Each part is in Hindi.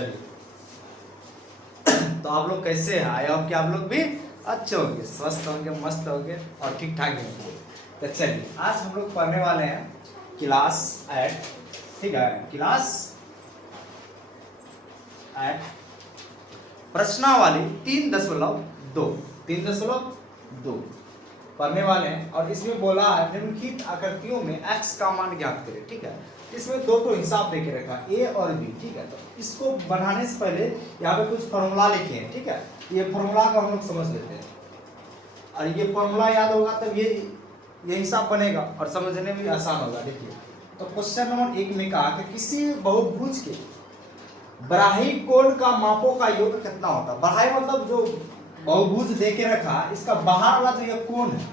चलिए, तो आप लोग कैसे हैं? आई होप कि आप लोग भी अच्छे होंगे, स्वस्थ होंगे, मस्त होंगे और ठीक ठाक भी होंगे। तो चलिए, आज हम लोग पढ़ने वाले हैं क्लास 8, ठीक है, क्लास 8 प्रश्नावली 3.2 पढ़ने वाले हैं। और इसमें बोला है निम्नलिखित आकृतियों में x का मान ज्ञात करें, ठीक है। इसमें दो हिसाब देके रखा a और b, ठीक है। तो इसको बनाने से पहले यहाँ पे कुछ फॉर्मूला लिखे हैं, ठीक है। ये फॉर्मूला का हम लोग समझ लेते हैं, और ये फॉर्मूला याद होगा तब ये हिसाब बनेगा और समझने में भी आसान होगा। देखिए, तो क्वेश्चन नंबर 1 में कहा कि किसी बहुभुज के बराही कोण का मापों का योग कितना होता है। बराही मतलब जो बहुभुज देके रखा, इसका बाहर वाला जो ये कोण है,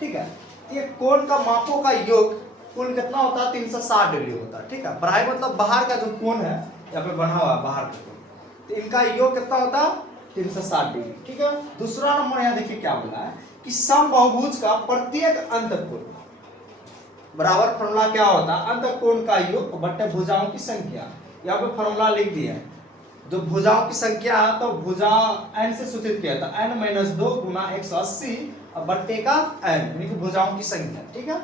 ठीक है, ये कोण का मापों का योग कुल कितना होता है? 360 डिग्री होता है, ठीक है। बराही मतलब बाहर का जो कोण है, यहाँ पे बना हुआ बाहर का कोण, तो इनका योग कितना होता है? 360 डिग्री, ठीक है। दूसरा नंबर यहाँ देखिए क्या बोला है कि समबाहुभुज का प्रत्येक अंतःकोण बराबर फॉर्मूला क्या होता है? अंतःकोण का योग बट्टे भुजाओं की संख्या। यहाँ पे फॉर्मूला लिख दिया है, जो भुजाओं की संख्या है तो भुजा n से सूचित किया था, n-2 गुना 180 और बट्टे का n, यानी कि भुजाओं की संख्या, ठीक है।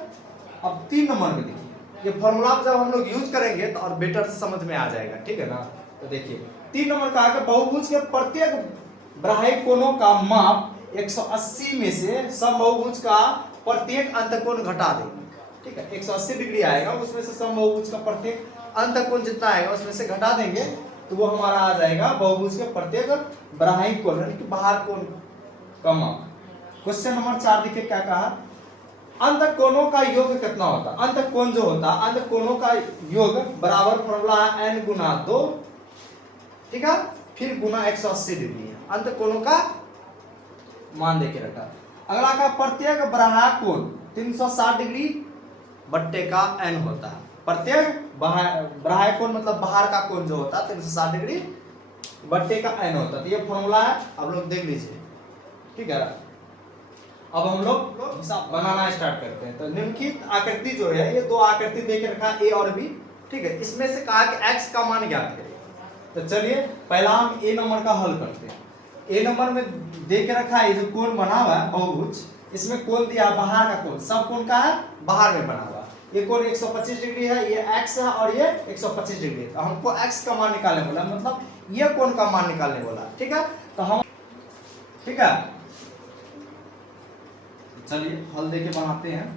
अब 3 नंबर में देखिए, ये फॉर्मूला जब हम लोग यूज करेंगे तो और बेटर से समझ में आ जाएगा, ठीक है ना। तो देखिए 3 नंबर कहा कि बहुभुज के प्रत्येक बराही कोणों का माप 180 में से समबाहुभुज का प्रत्येक अंतःकोण घटा देंगे, ठीक है। 180 डिग्री आएगा, उसमें से समबाहुभुज का प्रत्येक अंतःकोण जितना आएगा उसमें से घटा देंगे, तो वो हमारा आ जाएगा बहुभुज के प्रत्येक बराही कोण यानी कि बाहर कोण का माप। क्वेश्चन नंबर 4 देखिए क्या कहा, अंतःकोणों का योग कितना होता है? अंतःकोण जो होता है, अंतःकोणों का योग बराबर फॉर्मूला है n गुना 2, ठीक है, फिर गुना 180 डिग्री है। अंतःकोणों का मान देके रखा। अगला का प्रत्येक बराहा कोण 360 डिग्री बट्टे का n होता है। प्रत्येक बराहा कोण मतलब बाहर का कोण जो होता है 360 डिग्री बट्टे का n होता है। तो ये फॉर्मूला है, आप लोग देख लीजिए, ठीक है। अब हम लोग हिसाब बनाना स्टार्ट करते हैं। तो निम्नलिखित आकृति जो है, ये दो आकृति देके रखा a और b, ठीक है। इसमें से कहा कि x का मान ज्ञात करें। तो चलिए पहला हम a नंबर का हल करते हैं। a नंबर में देके रखा है जो कोण बना हुआ है बहुभुज, इसमें कोण दिया बाहर का कोण, सब कोण का है बाहर में बना हुआ। ये कोण 125 डिग्री है, ये x है और ये 125 डिग्री है। तो हमको x का मान निकालने बोला, मतलब ये कोण का मान निकालने बोला, ठीक है। तो हम, ठीक है, चलिए हल देके बनाते हैं।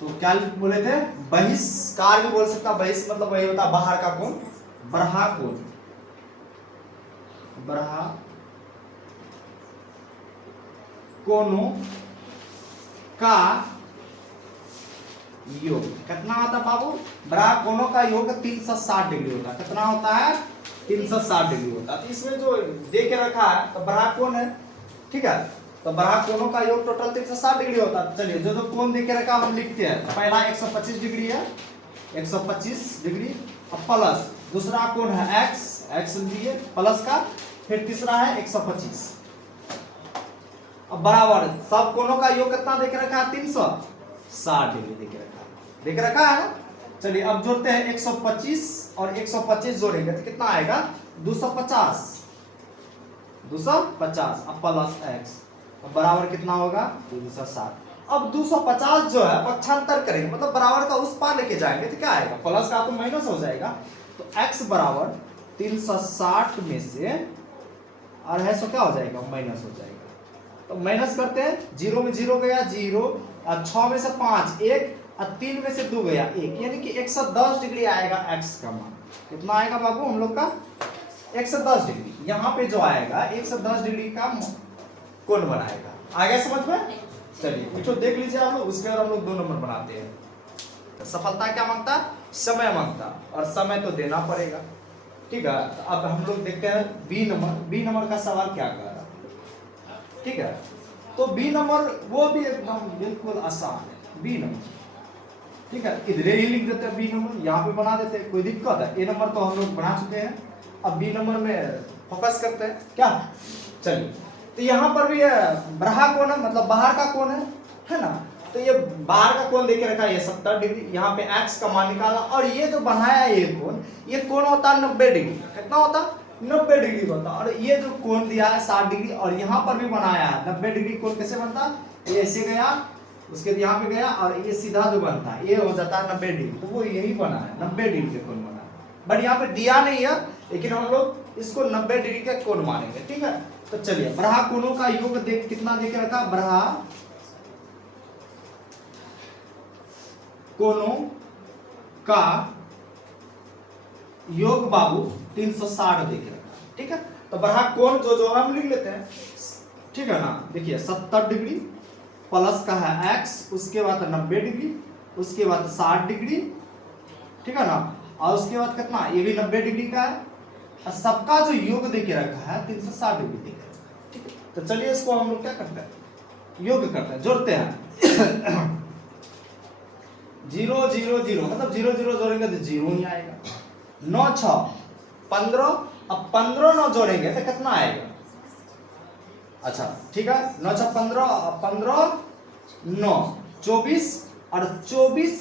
तो क्या बोले थे? बहिष्कार भी बोल सकता, बहिष मतलब वही होता बाहर का कोण, बराहा कोण, बराहा कोणों का योग कितना होता बाबू? बराहा कोणों का योग 360 डिग्री होता है। कितना होता है? 360 डिग्री होता है। तो इसमें जो दे के रखा है तो बराहा कोण है, ठीक है। तो बराहा कोणों का योग टोटल 360 डिग्री होता है। चलिए जो कोण दे के रखा हम लिखते हैं। तो पहला 125 डिग्री है, 125 डिग्री, अब प्लस दूसरा कोण है x दिए प्लस का, फिर तीसरा है 125। अब बराबर सब कोणों का योग कितना देके रखा है? 360 डिग्री देके रखा है ना। चलिए अब जोड़ते हैं, 125 और 125 जोड़ेंगे तो कितना आएगा? 250, 250 अब प्लस x, अब बराबर कितना होगा? 260। अब 250 जो है पक्षांतर करेंगे, मतलब बराबर का उस पार लेके जाएंगे तो क्या आएगा? प्लस का तो माइनस हो जाएगा। तो x बराबर 360 में से और है सो क्या हो जाएगा? माइनस हो जाएगा। तो माइनस करते हैं, 0 में 0 गया 0, और 6 में से 5 1, और 3 में से 2 गया 1, यानी कि 110 डिग्री आएगा x का मान। कितना आएगा बाबू हम लोग का? 110 डिग्री। यहाँ पे जो आएगा 110 डिग्री का कोण बनाएगा। आ गया समझ में? चलिए तो देख लीजिए आप लोग, उसके बाद हम लोग 2 नंबर बनाते हैं। सफलता क्या मांगता? समय मांगता, और समय तो देना पड़ेगा, ठीक है। तो अब हम लोग देखते हैं बी नंबर का सवाल क्या कर रहा है, ठीक है। तो बी नंबर वो भी एकदम बिल्कुल आसान है, बी नंबर, ठीक है। इधर ही लिख देते हैं बी नंबर, यहाँ पे बना देते हैं, कोई दिक्कत है? ए नंबर तो हम लोग बना चुके हैं, अब बी नंबर में फोकस करते हैं क्या। चलिए तो यहाँ पर भी बराहा कोण है, मतलब बाहर का कोण है ना। तो ये बाहर का कोण देके रखा है ये 70 डिग्री, यहाँ पे x का मान निकालना, और ये जो बनाया है ये कोण होता है 90 डिग्री। कितना होता है? 90 डिग्री होता है। और ये जो कोण दिया है 60 डिग्री, और यहाँ पर भी बनाया है 90 डिग्री कोण। कैसे बनता है? ये ऐसे गया, उसके यहाँ पे गया, और ये सीधा जो बनता है ये हो जाता है 90 डिग्री। तो वो यही बना है, 90 डिग्री का कोण बना है। बट यहाँ पे दिया नहीं है, लेकिन हम लोग इसको 90 डिग्री का कोण मानेंगे। ठीक है, तो चलिए बराह कोणों का योग देख कितना देख रखा। बराह कोणों का योग बाबू 360 देख रखा। ठीक है, तो बराह कोण जो जो हम लिख लेते हैं। ठीक है ना, देखिए 70 डिग्री प्लस का है x, उसके बाद 90 डिग्री, उसके बाद 60 डिग्री। ठीक है ना, और उसके बाद कितना, ये भी 90 डिग्री का है, और सबका जो योग देके रखा है 360 डिग्री देके रखा है। ठीक है, तो चलिए इसको हम लोग क्या करते हैं, योग करते हैं, जोड़ते हैं। 0 0 0 मतलब 0 0 जोड़ेंगे तो 0 ही आएगा। 9 6 15, अब 15 9 जोड़ेंगे तो कितना आएगा? अच्छा ठीक है, 9 6 15, 15 9 24, और 24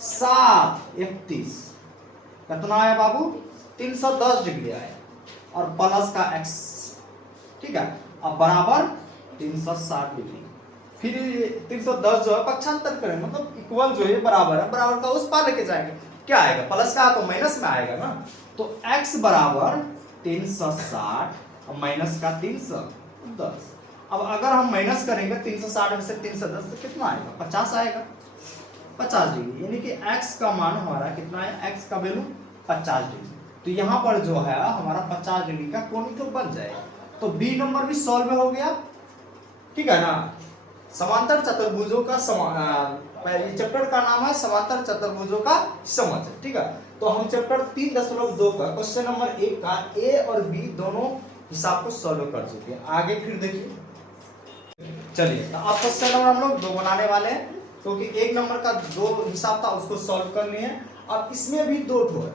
7 31, कितना आया बाबू? 310 डिग्री आया, और प्लस का x। ठीक है, अब बराबर 360 डिग्री। फिर 310 जो है पक्षांतर करें, मतलब इक्वल जो है बराबर है, बराबर का उस पार लेके जाएंगे। क्या आएगा? प्लस का तो माइनस में आएगा ना, तो x बराबर 360 और माइनस का 310। अब अगर हम माइनस करेंगे 360 में से 310 तो कितना आएगा? 50 आएगा, 50 डिग्री। यानी कि x का मान हमारा कितना है? x का वैल्यू 50 डिग्री। तो यहाँ पर जो है हमारा 50 डिग्री का कोण तो बन जाएगा। तो बी नंबर भी सॉल्व हो गया। ठीक है ना, समांतर चतुर्भुजों का चैप्टर का नाम है समांतर चतुर्भुजों का समझ। ठीक है, तो हम चैप्टर 3.2 का क्वेश्चन नंबर 1 का ए और बी दोनों हिसाब को सॉल्व कर चुके हैं। आगे फिर देखिए, चलिए तो अब क्वेश्चन नंबर हम लोग 2 बनाने वाले हैं, क्योंकि 1 नंबर का 2 हिसाब था उसको सॉल्व करनी है। अब इसमें भी 2 ठो है।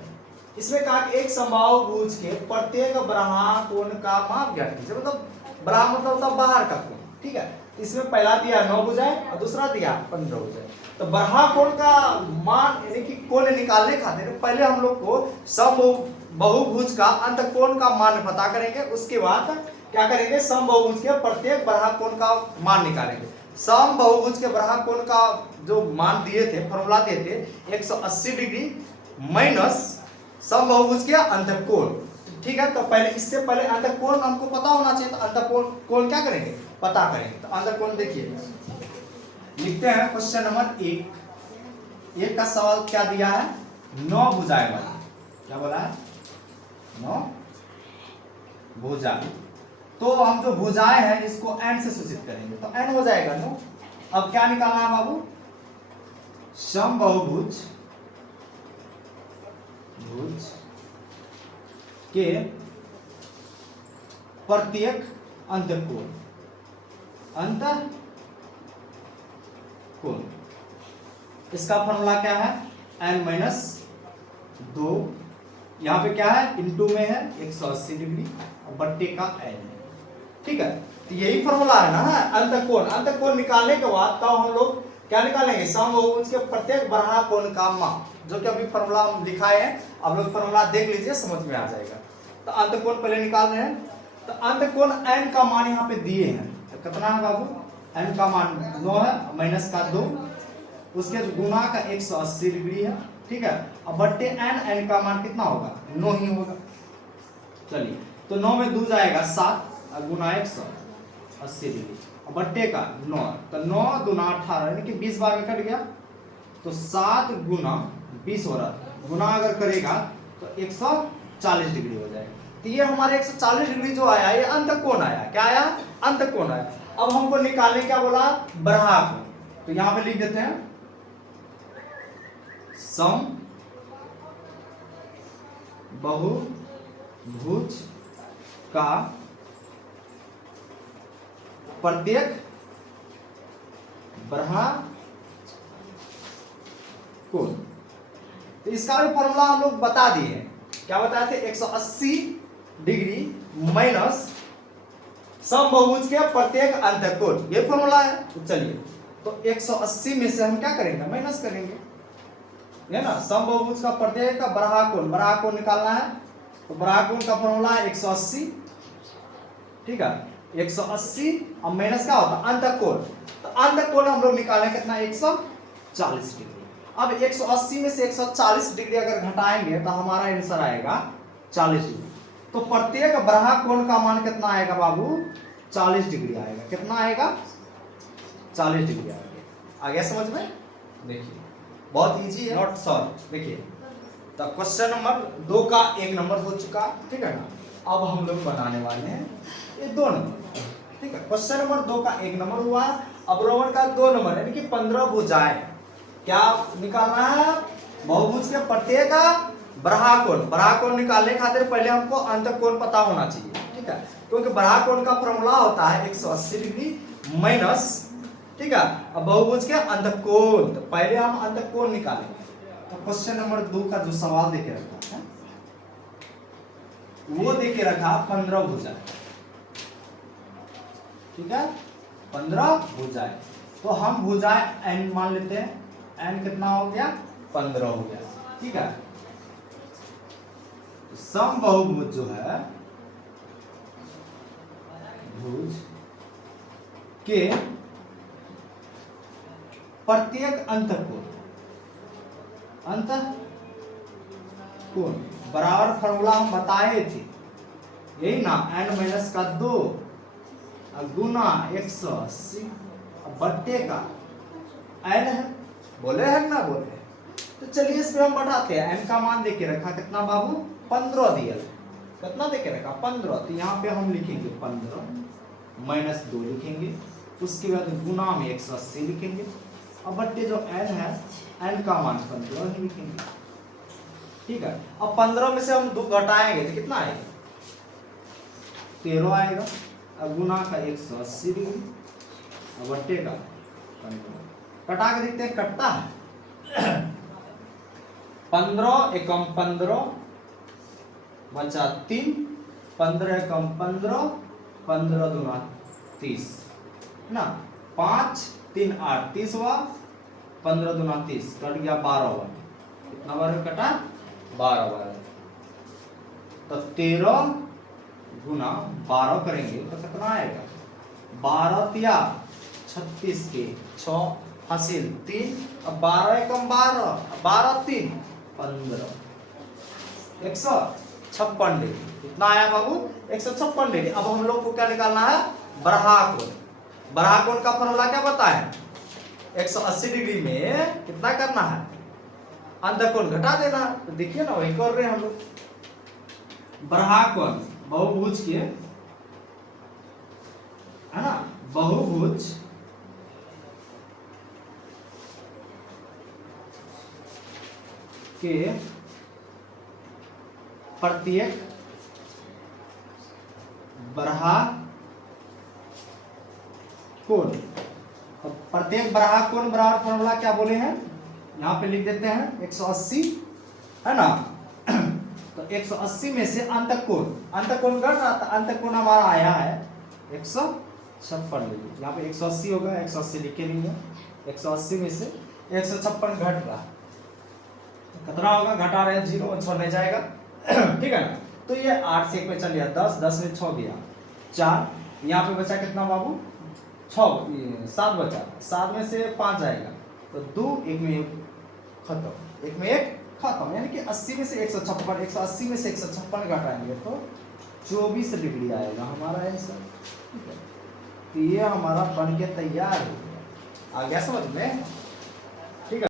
इसमें कहा कि एक समबाहुभुज के प्रत्येक बराह कोण का माप ज्ञात कीजिए। मतलब बराह मतलब होता है बाहर का कोण। ठीक है, इसमें पहला दिया 9 भुजाएं और दूसरा दिया 15 भुजाएं। तो बराह कोण का मान यानी कि कोण निकालने खातिर पहले हम लोग को समबाहुभुज का अंतःकोण का मान पता करेंगे। उसके बाद क्या करेंगे? समबाहुभुज के प्रत्येक बराह कोण का मान निकालेंगे। समबाहुभुज के बराह कोण का जो मान दिए थे, फॉर्मूला दिए थे 180 डिग्री माइनस समबाहुभुज के अंतःकोण। ठीक है, तो पहले इससे पहले अंतःकोण हमको पता होना चाहिए। तो अंतःकोण क्या करेंगे? पता करेंगे। तो अंतःकोण देखिए, लिखते हैं क्वेश्चन नंबर 1 का सवाल क्या दिया है? 9 भुजाएं वाला। क्या बोला है? 9 भुजाएं। तो हम जो भुजाएं हैं इसको n से सूचित करेंगे, तो n हो जाएगा 9। अब क्या निकालना है बाबू? समबाहुभुज के प्रत्येक अंतःकोण इसका फॉर्मूला क्या है? n माइनस 2, यहाँ पे क्या है? इनटू में है 180 डिग्री और बट्टे का n है। ठीक है, तो यही फॉर्मूला है ना अंतःकोण निकालने के बाद तो हम लोग क्या निकालेंगे? समबाहुभुज के प्रत्येक बराह कोण का माप, जो कि अभी फॉर्मूला हम लिखाए हैं। आप लोग फॉर्मूला देख लीजिए, समझ में आ जाएगा। तो अंतःकोण पहले निकाल रहे हैं। तो अंतःकोण n का मान यहाँ पे दिए हैं, तो कितना है बाबू? n का मान 9 है, माइनस का 2, उसके गुना का 180 डिग्री है। ठीक है, अब बट्टे n का मान कितना होगा? 9 ही होगा। चलिए, तो 9 में 2 जाएगा 7 गुना 180 डिग्री, बट्टे का 9, तो 9 दूना 18 यानी कि 20 बार में कट गया, तो 7 गुना 20 हो रहा है। गुना अगर करेगा तो 140 डिग्री हो जाएगा। तो ये हमारे 140 डिग्री जो आया ये अंतःकोण आया। क्या आया? अंतःकोण आया। अब हमको निकालने क्या बोला? बराह कोण। तो यहां पे लिख देते हैं समबाहुभुज का प्रत्येक बराह कोण। तो इसका भी फॉर्मूला हम लोग बता दिए हैं। क्या बताए थे? 180 डिग्री माइनस समबाहुभुज के प्रत्येक अंतःकोण, ये फॉर्मूला है। तो चलिए, तो 180 में से हम क्या करेंगे, माइनस करेंगे, है ना। समबाहुभुज का प्रत्येक का बराह कोण निकालना है, तो बराह कोण का फॉर्मूला है 180, ठीक है। 180 और माइनस क्या होता है, अंतःकोण, तो अंतःकोण हम लोग निकालें कितना, 140 डिग्री। अब 180 में से 140 डिग्री अगर घटाएंगे तो हमारा आंसर आएगा 40 डिग्री। तो प्रत्येक बराह कोण का मान कितना आएगा बाबू, 40 डिग्री आएगा। कितना आएगा, 40 डिग्री आएगा। आ गया समझ में? देखिए बहुत इजी है, नॉट सॉल्व। देखिए तो क्वेश्चन नंबर 2 का 1 नंबर हो चुका, ठीक है ना। अब हम लोग बनाने वाले हैं ये 2 नंबर, ठीक है। क्वेश्चन नंबर 2 का 1 नंबर हुआ, अवरोहण का 2 नंबर, यानी कि 15 भुजाएं। क्या निकालना है, बहुभुज के प्रत्येक बराह कोण निकालने खातिर पहले हमको अंतःकोण पता होना चाहिए, ठीक है। क्योंकि बराह कोण का फॉर्मूला होता है 180 डिग्री माइनस, ठीक है, अब बहुभुज के अंतःकोण, तो पहले हम अंतःकोण निकालेंगे। तो क्वेश्चन नंबर 2 का जो सवाल देके रखा है वो देके रखा 15 भुजाएं, ठीक है, 15 भुजाएं। तो हम भुजाएं n मान लेते हैं, n कितना हो गया, 15 हो गया, ठीक है। समबाहुभुज जो है भुज के प्रत्येक अंतःकोण बराबर फॉर्मूला हम बताए थे, यही ना, n-2 गुना 180 बट्टे का n है, बोले हैं ना, बोले। तो चलिए इस पे हम बढ़ाते हैं। n का मान देके रखा कितना बाबू, 15 दिया, कितना देके रखा, 15। तो यहाँ पे हम लिखेंगे 15 -2 लिखेंगे, उसके बाद गुना में 180 लिखेंगे, अब बट्टे जो n है, n का मान 15 ही लिखेंगे, ठीक है। अब 15 में से हम 2 घटाएंगे तो कितना आएगा, 13 आएगा, अब गुना का 180 डिग्री, अब बट्टे का 15, कटा के देखते हैं कटता है। 15 एकम 15 बचा 3, 15 एकम 15, 15 दूना 30, है ना, 5 3 8 30 हुआ, 15 दूना 30, कट गया 12 हुआ, कितना बार कटा, 12 बार। तो 13 गुना 12 करेंगे तो कितना आएगा, 12 तिया 36 के 6 हासिल 3, अब 12 एकम 12, 12 3 15, 156 डिग्री। कितना आया बाबू, 156 डिग्री। अब हम लोग को क्या निकालना है, बराह कोण। बराह कोण का फॉर्मूला क्या पता है, 180 डिग्री में कितना करना है, अंतःकोण घटा देना। तो देखिए ना, वही कर रहे हैं हम लोग। बराह कोण बहुभुज के, है ना, बहुभुज के प्रत्येक बराह कोण, प्रत्येक बराह कोण बराबर फॉर्मूला क्या बोले हैं, यहाँ पे लिख देते हैं 180, है ना। तो 180 में से अंतःकोण घट रहा था, अंतःकोण हमारा आया है 156 डिग्री। यहाँ पे 180 होगा, 180 लिखे नहीं है, 180 में से 156 घट रहा, कितना होगा, घटा रहे हैं 0 और छोड़ने जाएगा, ठीक है ना। तो ये 8 से 1 में चल गया 10, 10 में 6 गया 4, यहाँ पे बचा कितना बाबू, 7 बचा, 7 में से 5 जाएगा तो 2, 1 में 1 खत्म, 1 में 1 खत्म, यानी कि 80 में से 156, 180 में से 156 घटाएंगे तो 24 डिग्री आएगा हमारा आंसर, ठीक है। तो ये हमारा बन के तैयार हो गया। आ गया समझ में?